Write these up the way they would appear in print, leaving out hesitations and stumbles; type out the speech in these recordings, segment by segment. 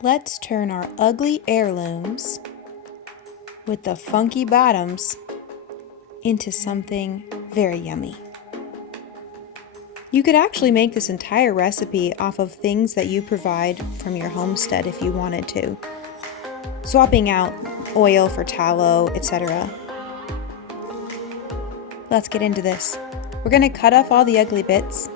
Let's turn our ugly heirlooms with the funky bottoms into something very yummy. You could actually make this entire recipe off of things that you provide from your homestead if you wanted to, swapping out oil for tallow, etc. Let's get into this. We're going to cut off all the ugly bits.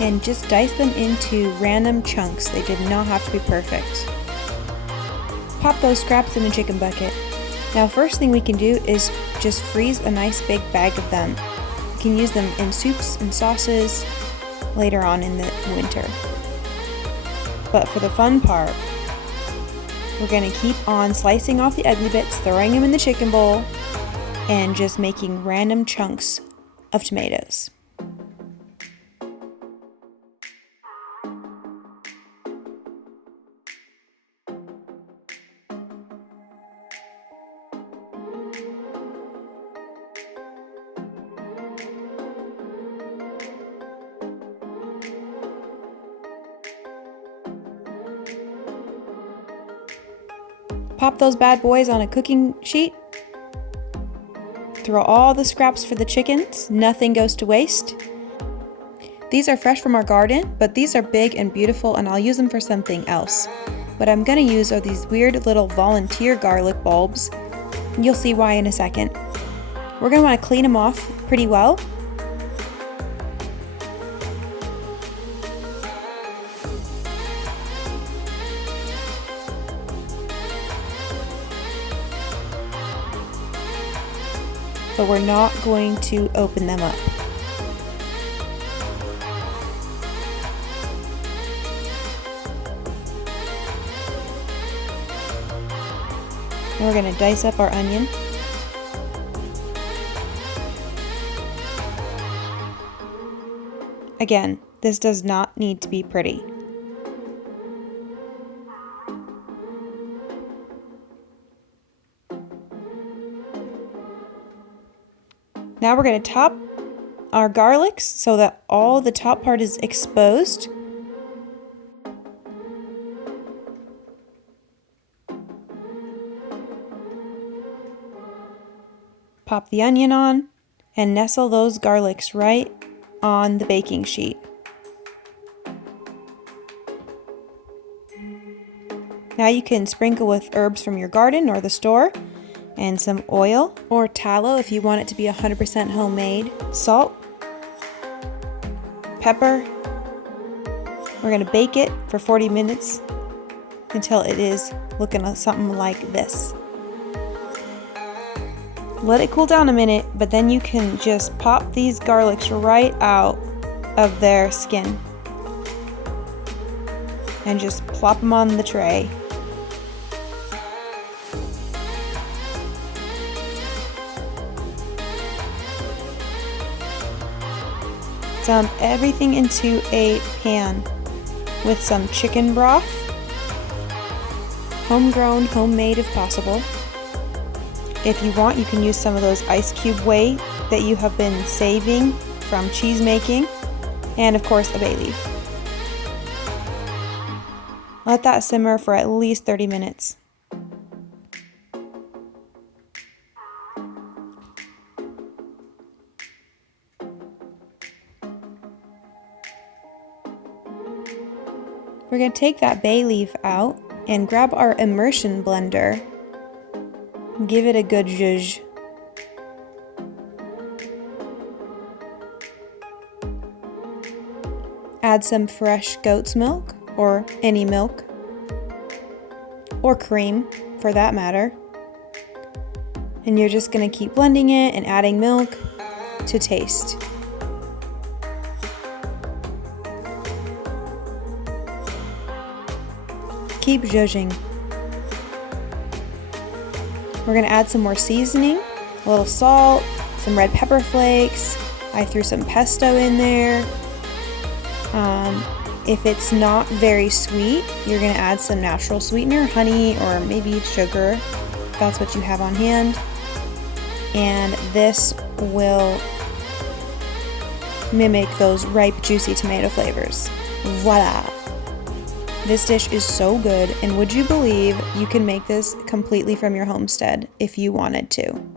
And just dice them into random chunks. They did not have to be perfect. Pop those scraps in a chicken bucket. Now, first thing we can do is just freeze a nice big bag of them. You can use them in soups and sauces later on in the winter. But for the fun part, we're going to keep on slicing off the ugly bits, throwing them in the chicken bowl, and just making random chunks of tomatoes. Pop those bad boys on a cooking sheet. Throw all the scraps for the chickens. Nothing goes to waste. These are fresh from our garden, but these are big and beautiful, and I'll use them for something else. What I'm going to use are these weird little volunteer garlic bulbs. You'll see why in a second. We're going to want to clean them off pretty well. But we're not going to open them up. And we're going to dice up our onion. Again, this does not need to be pretty. Now we're going to top our garlics so that all the top part is exposed. Pop the onion on and nestle those garlics right on the baking sheet. Now you can sprinkle with herbs from your garden or the store, and some oil or tallow if you want it to be 100% homemade, salt, pepper. We're going to bake it for 40 minutes until it is looking something like this. Let it cool down a minute, but then you can just pop these garlics right out of their skin and just plop them on the tray. Dump everything into a pan with some chicken broth, homegrown, homemade if possible. If you want, you can use some of those ice cube whey that you have been saving from cheese making, and of course a bay leaf. Let that simmer for at least 30 minutes. We're going to take that bay leaf out and grab our immersion blender. Give it a good zhuzh. Add some fresh goat's milk, or any milk, or cream for that matter. And you're just going to keep blending it and adding milk to taste. Keep zhuzhing. We're going to add some more seasoning, a little salt, some red pepper flakes. I threw some pesto in there. If it's not very sweet, you're going to add some natural sweetener, honey, or maybe sugar, if that's what you have on hand. And this will mimic those ripe, juicy tomato flavors. Voila! This dish is so good, and would you believe you can make this completely from your homestead if you wanted to?